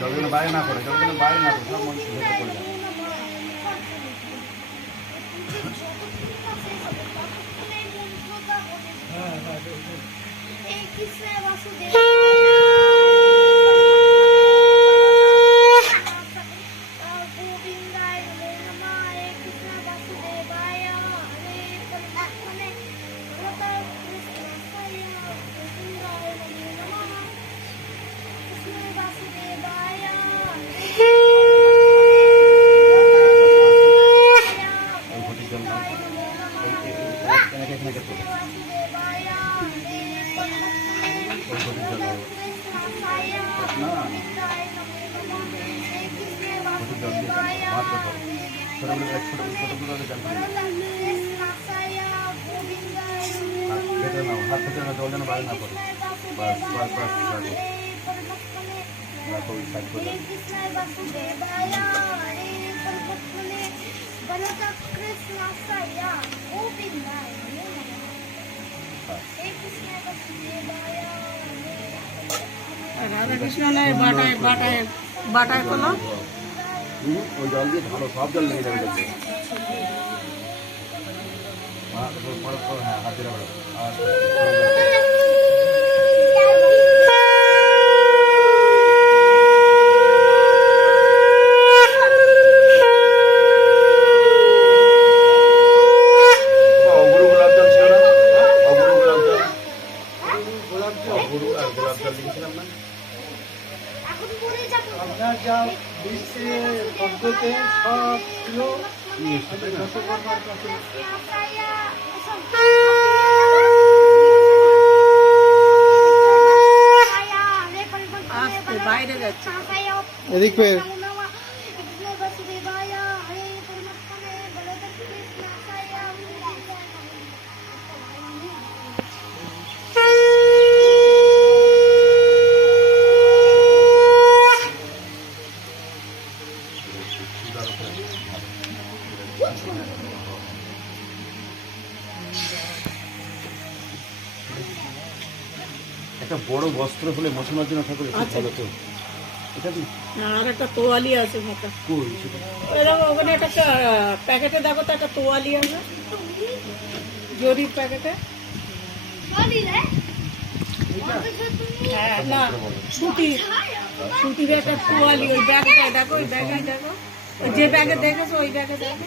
যতদিন বাইরে না করে সব মানুষ ভেতরে পড়ে যায়। हाथ पे जल देना बाहर ना पड़े बस बस बस राखो साइड को राधा कृष्ण ने बाटाए बाटाए बाटाए को ना वो जल दिए भालो सब जल लेके जावे वहां तो पड़ है हाथ दे रहा বাইরে যাচ্ছে এদিক ফের একটা বড় বস্ত্র হলে মশানোর জন্য ঠাকুর একটু ভালো তো এটা কি আর একটা তোয়ালি আছে মাথা কই সেটা ওই দেখো ওখানে একটা প্যাকেটে দেখো তো একটা তোয়ালি আছে জরির প্যাকেটে হ্যাঁ না সুতির একটা তোয়ালি ওই ব্যাগটায় দেখো ওই ব্যাগে দেখো যে ব্যাগে দেখেছো ওই ব্যাগে দেখো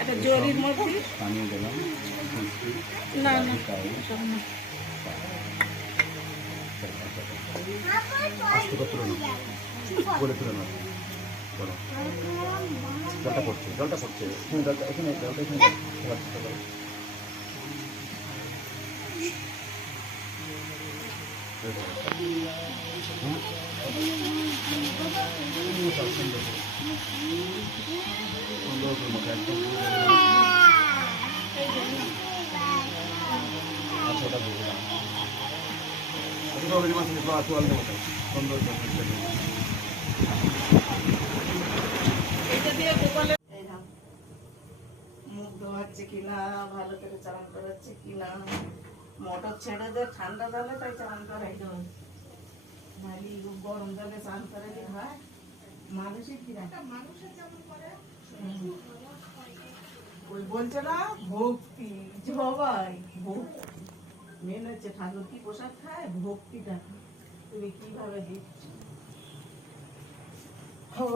একটা জরির মধ্যে পানি দিলাম না না আস্তে করে করে তুলে না বলো জলটা পড়ছে এখানে জলটা এখানে মুখ ধোয়াচ্ছে কিনা ভালো করে চান করাচ্ছে কিনা মোটর ছেড়ে দে ঠান্ডা জলে তাই চান করাইতে হয় নাহলে গরম জলে চান করাইতে হয় মানুষের কিনা মানুষের যেমন করে ওই বলছে না ভক্তি সবাই ভক্তি মেন হচ্ছে ঠাকুর কি প্রসাদ খায় ভক্তিটা তুমি কিভাবে দিচ্ছ ও